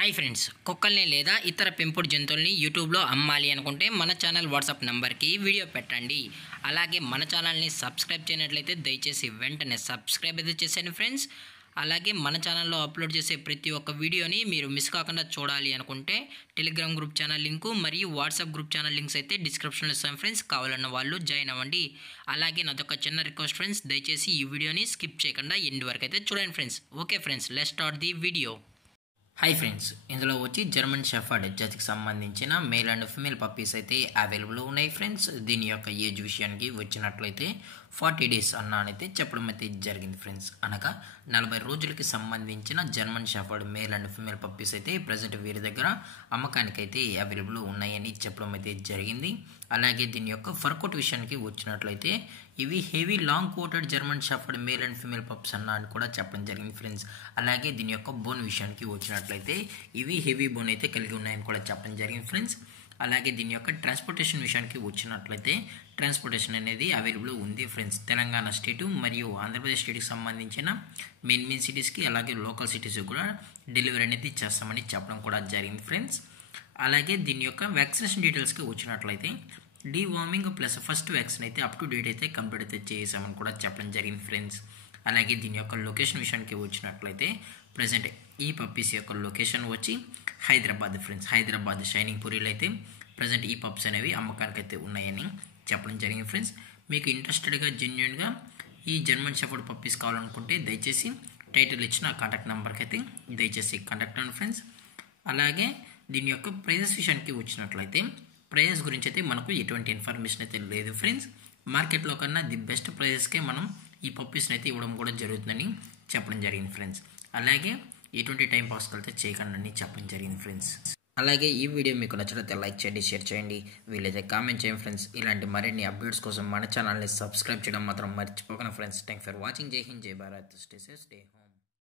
Hi friends, కుక్కల్ని లేదా ఇతర పెంపుడు జంతువుల్ని యూట్యూబ్లో అమ్మాలి అనుకుంటే మన ఛానల్ వాట్సాప్ నెంబర్కి వీడియో పెట్టండి. అలాగే మన ఛానల్ని సబ్స్క్రైబ్ చేయనట్లయితే దయచేసి వెంటనే సబ్స్క్రైబ్ అయితే చేసేయండి ఫ్రెండ్స్. అలాగే మన ఛానల్లో అప్లోడ్ చేసే ప్రతి ఒక్క వీడియోని మీరు మిస్ కాకుండా చూడాలి అనుకుంటే టెలిగ్రామ్ గ్రూప్ ఛానల్ లింకు మరియు వాట్సాప్ గ్రూప్ ఛానల్ లింక్స్ అయితే డిస్క్రిప్షన్లో ఇస్తాం ఫ్రెండ్స్. కావాలన్న వాళ్ళు జాయిన్ అవ్వండి. అలాగే నాదొక చిన్న రిక్వెస్ట్ ఫ్రెండ్స్, దయచేసి ఈ వీడియోని స్కిప్ చేయకుండా ఎండ్ వరకు అయితే చూడండి friends. Okay friends, let's start the video. Hi friends, ఇందులో వచ్చి జర్మన్ షెఫర్డ్ జాతికి సంబంధించిన మేల్ అండ్ ఫిమేల్ పప్పీస్ అయితే అవైలబుల్ ఉన్నాయి ఫ్రెండ్స్. దీని యొక్క ఏజ్ విషయానికి వచ్చినట్లయితే 40 డేస్ అన్నానైతే చెప్పడం అయితే జరిగింది ఫ్రెండ్స్. అనగా 40 రోజులకి సంబంధించిన German shepherd male and female puppies అయితే ప్రజెంట్ వీరి దగ్గర అమ్మకానికైతే అవైలబుల్ ఉన్నాయని చెప్పడం అయితే జరిగింది. అలాగే దీని యొక్క ఫర్ కోట్ విషయానికి వచ్చినట్లయితే ఇవి heavy long coated German shepherd male and female puppies అన్న అని కూడా చెప్పడం జరిగింది ఫ్రెండ్స్. అలాగే దీని యొక్క బోన్ విషయానికి వచ్చినట్లయితే ఇవి హెవీ బోన్ అయితే కలిగి ఉన్నాయని కూడా చెప్పడం జరిగింది ఫ్రెండ్స్. అలాగే దీని యొక్క ట్రాన్స్పోర్టేషన్ విషయానికి వచ్చినట్లయితే ట్రాన్స్పోర్టేషన్ అనేది అవైలబుల్ ఉంది ఫ్రెండ్స్. తెలంగాణ స్టేటు మరియు ఆంధ్రప్రదేశ్ స్టేట్కి సంబంధించిన మెయిన్ సిటీస్కి అలాగే లోకల్ సిటీస్కి కూడా డెలివరీ అనేది చేస్తామని చెప్పడం కూడా జరిగింది ఫ్రెండ్స్. అలాగే దీని యొక్క వ్యాక్సినేషన్ డీటెయిల్స్కి వచ్చినట్లయితే డీవార్మింగ్ ప్లస్ ఫస్ట్ వ్యాక్సిన్ అయితే అప్ టు డేట్ అయితే కంప్లీట్ అయితే చేసామని కూడా చెప్పడం జరిగింది ఫ్రెండ్స్. అలాగే దీని యొక్క లొకేషన్ విషయానికి వచ్చినట్లయితే ప్రజెంట్ ఈ పప్పీస్ యొక్క లొకేషన్ వచ్చి హైదరాబాద్ ఫ్రెండ్స్. హైదరాబాద్ షైనింగ్ పూరిలో అయితే ప్రజెంట్ ఈ పప్స్ అనేవి అమ్మకానికి అయితే ఉన్నాయని చెప్పడం జరిగింది ఫ్రెండ్స్. మీకు ఇంట్రెస్టెడ్గా జెన్యున్గా ఈ జర్మన్ షెఫర్డ్ పప్పీస్ కావాలనుకుంటే దయచేసి టైటిల్ ఇచ్చిన కాంటాక్ట్ నెంబర్కి అయితే దయచేసి కాంటాక్ట్ అవ్వండి ఫ్రెండ్స్. అలాగే దీని యొక్క ప్రైజెస్ విషయానికి వచ్చినట్లయితే ప్రైజెస్ గురించి అయితే మనకు ఎటువంటి ఇన్ఫర్మేషన్ అయితే లేదు ఫ్రెండ్స్. మార్కెట్లో కన్నా ది బెస్ట్ ప్రైజెస్కే మనం ఈ పప్పీస్ని అయితే ఇవ్వడం కూడా జరుగుతుందని చెప్పడం జరిగింది ఫ్రెండ్స్. అలాగే ఎటువంటి టైం పాస్కి అయితే చేయకండి అని చెప్పడం జరిగింది ఫ్రెండ్స్. అలాగే ఈ వీడియో మీకు నచ్చినట్లయితే లైక్ చేయండి, షేర్ చేయండి, వీలైతే కామెంట్ చేయండి ఫ్రెండ్స్. ఇలాంటి మరిన్ని అప్డేట్స్ కోసం మన ఛానల్ని సబ్స్క్రైబ్ చేయడం మాత్రం మర్చిపోకండి ఫ్రెండ్స్. Thanks for watching. జై హింద్, జై Bharat, stay safe, stay home.